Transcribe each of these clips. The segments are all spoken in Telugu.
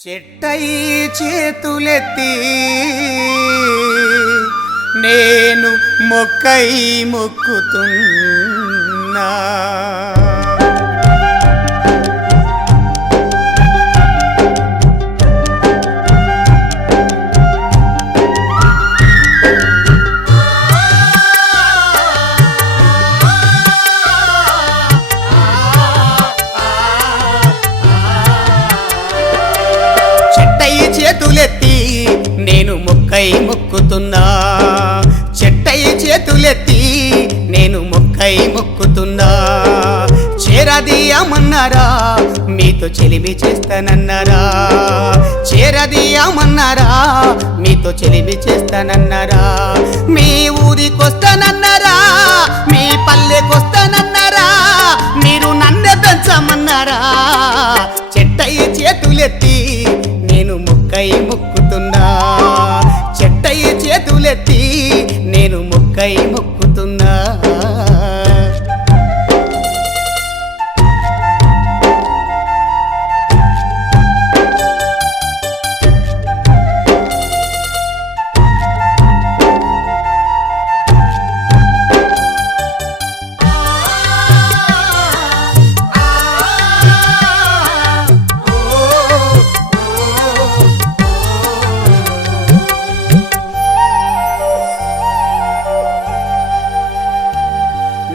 చెట్టై చేతులెత్తి నేను మొక్కై మొక్కుతున్నా చేతులెత్తి నేను మొక్కై మొక్కుతున్నా చెట్టై చేతులెత్తి నేను మొక్కై మొక్కుతున్నా చేరదీయమన్నారా మీతో చెలిమి చేస్తానన్నారా చేరదీయమన్నారా మీతో చెలిమి చేస్తానన్నారా మీ ఊరికొస్తానన్నారా మీ పల్లెకొస్తానన్నారా మీరు నన్ను పెంచమన్నారా చెట్టై చేతులెత్తి నేను మొక్కై మొక్కుతున్నా చెట్టై చేతులెత్తి నేను మొక్కై మొక్కుతున్నా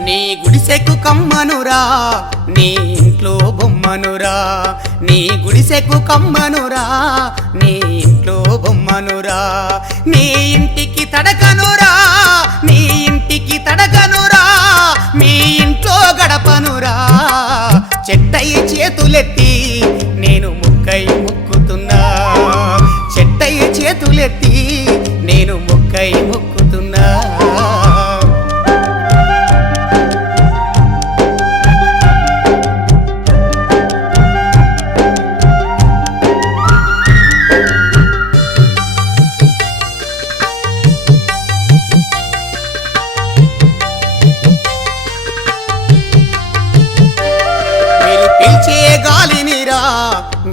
నీ గుడిసెకు కమ్మనురా నీ ఇంట్లో బొమ్మనురా నీ గుడిసెకు కమ్మనురా నీ ఇంట్లో బొమ్మనురా నీ ఇంటికి తడకనురా నీ ఇంటికి తడకనురా మీ ఇంట్లో గడపనురా చెట్టై చేతులెత్తి నేను మొక్కై మొక్కుతున్నా చెట్టై చేతులెత్తి నేను మొక్కై మొక్కుతున్నా పీల్చే గాలినిరా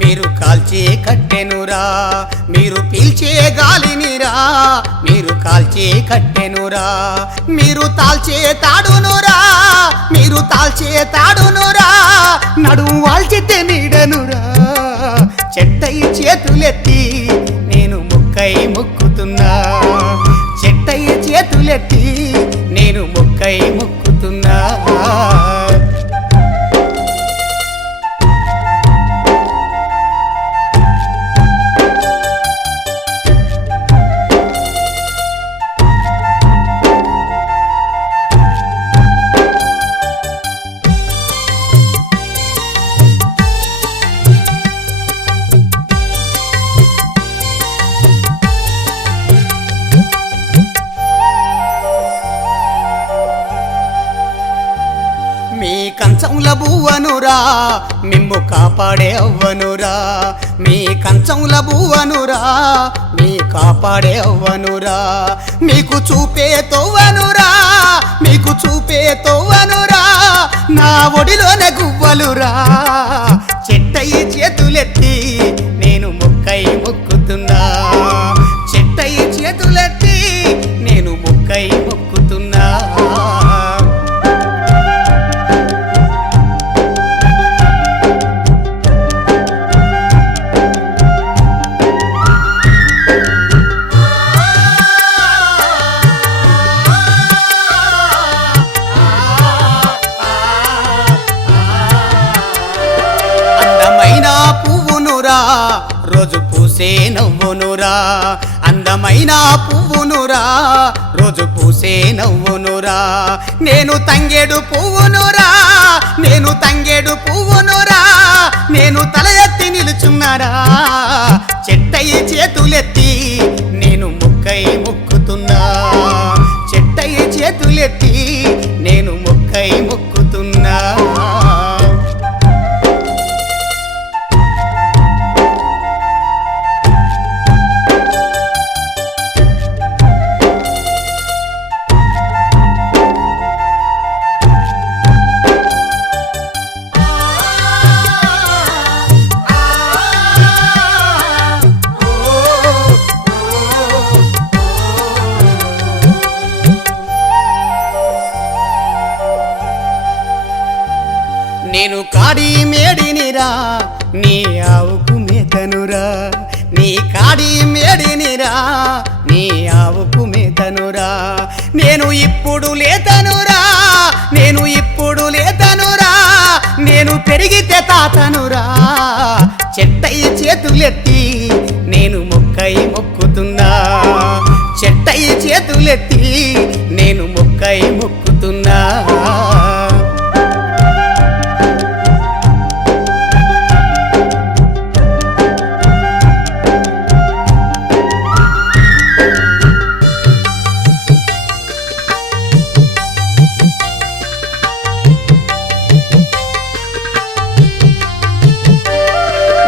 మీరు కాల్చే కట్టెనురా మీరు పీల్చే గాలినిరా మీరు కాల్చే కట్టెనురా మీరు తాల్చే తాడునురా మీరు తాల్చే తాడునురా నడుము వాల్చితే నీడనురా చెట్టై చేతులెత్తి నేను మొక్కై మొక్కుతున్నా చెట్టై చేతులెత్తి నేను మొక్కై మొక్కుతున్నా మీ కంచంల బువ్వనురా మిమ్ము కాపాడే అవ్వనురా మీ కంచంల బువ్వనురా మీ కాపాడే అవ్వనురా మీకు చూపే తోవనురా మీకు చూపే తోవనురా నా ఒడిలోనే గువ్వలురా చెట్టై చేతులెత్తి నేను మొక్కై మొక్కుతున్నా చెట్టై చేతులెత్తి నేను మొక్కై మొక్కుతున్నా పువ్వునురా రోజు పూసే నవ్వునురా అందమైన పువ్వునురా రోజు పూసే నవ్వునురా నేను తంగేడు పువ్వునురా నేను తంగేడు పువ్వునురా నేను తల ఎత్తి నిలుచున్నారా చెట్టై చేతులెత్తి నేను మొక్కై మొక్కుతున్నా చెట్టై చేతులెత్తి నేను మొక్కై మొక్కుతున్నా నీ ఆవుకు మేతనురా నీ కాడి మేడినిరా నీ ఆవుకు మేతనురా నేను ఇప్పుడు లేతనురా నేను ఇప్పుడు లేతనురా నేను పెరిగితే తాతనురా చెట్టయి చేతులెత్తి నేను మొక్కై మొక్కుతున్నా చెట్టయి చేతులెత్తి నేను మొక్కై మొక్కుతున్నా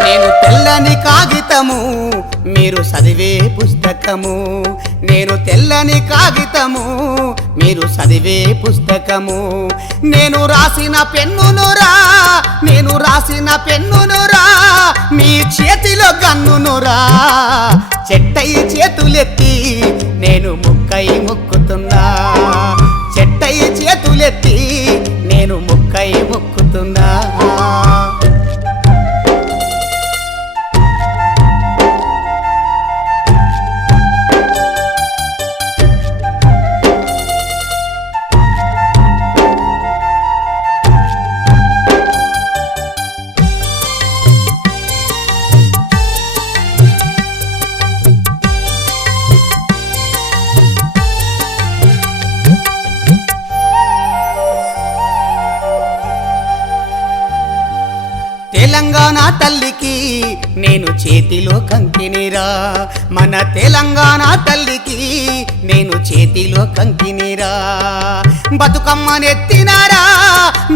నేను తెల్లని కాగితము మీరు చదివే పుస్తకము నేను తెల్లని కాగితము మీరు చదివే పుస్తకము నేను రాసిన పెన్నునురా నేను రాసిన పెన్నునురా మీ చేతిలో గన్నునురా చెట్టయి చేతులెత్తి నేను మొక్కై మొక్కుతున్నా చెట్టయి చేతులెత్తి నేను మొక్కై మొక్కుతున్నా తెలంగాణ తల్లికి నేను చేతిలో కంకినిరా మన తెలంగాణ తల్లికి నేను చేతిలో కంకినిరా బతుకమ్మనెత్తినారా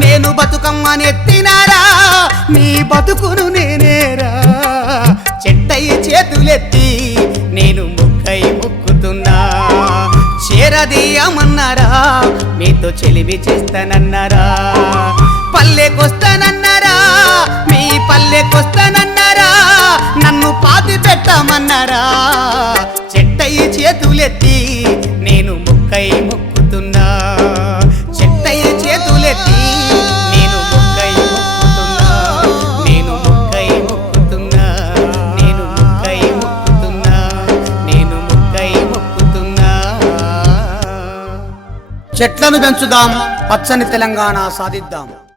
నేను బతుకమ్మనెత్తినారా నీ బతుకును నేనేరా చెట్టయి చేతులెత్తి నేను మొక్కై మొక్కుతున్నా చేరదీయమన్నారా మీతో చెలిమి చేస్తానన్నారా పల్లెకొస్తానన్నారా మీ పల్లెకొస్తానన్నారా నన్ను పాతి పెట్టమన్నారా చెట్టయి చేతులెత్తి నేను మొక్కై మొక్కుతున్నా చెట్టయి చేతులెత్తి నేను మొక్కై మొక్కుతున్నా నేను మొక్కై మొక్కుతున్నా నేను మొక్కై మొక్కుతున్నా నేను మొక్కై మొక్కుతున్నా చెట్లను పెంచుదాం పచ్చని తెలంగాణ సాధిద్దాం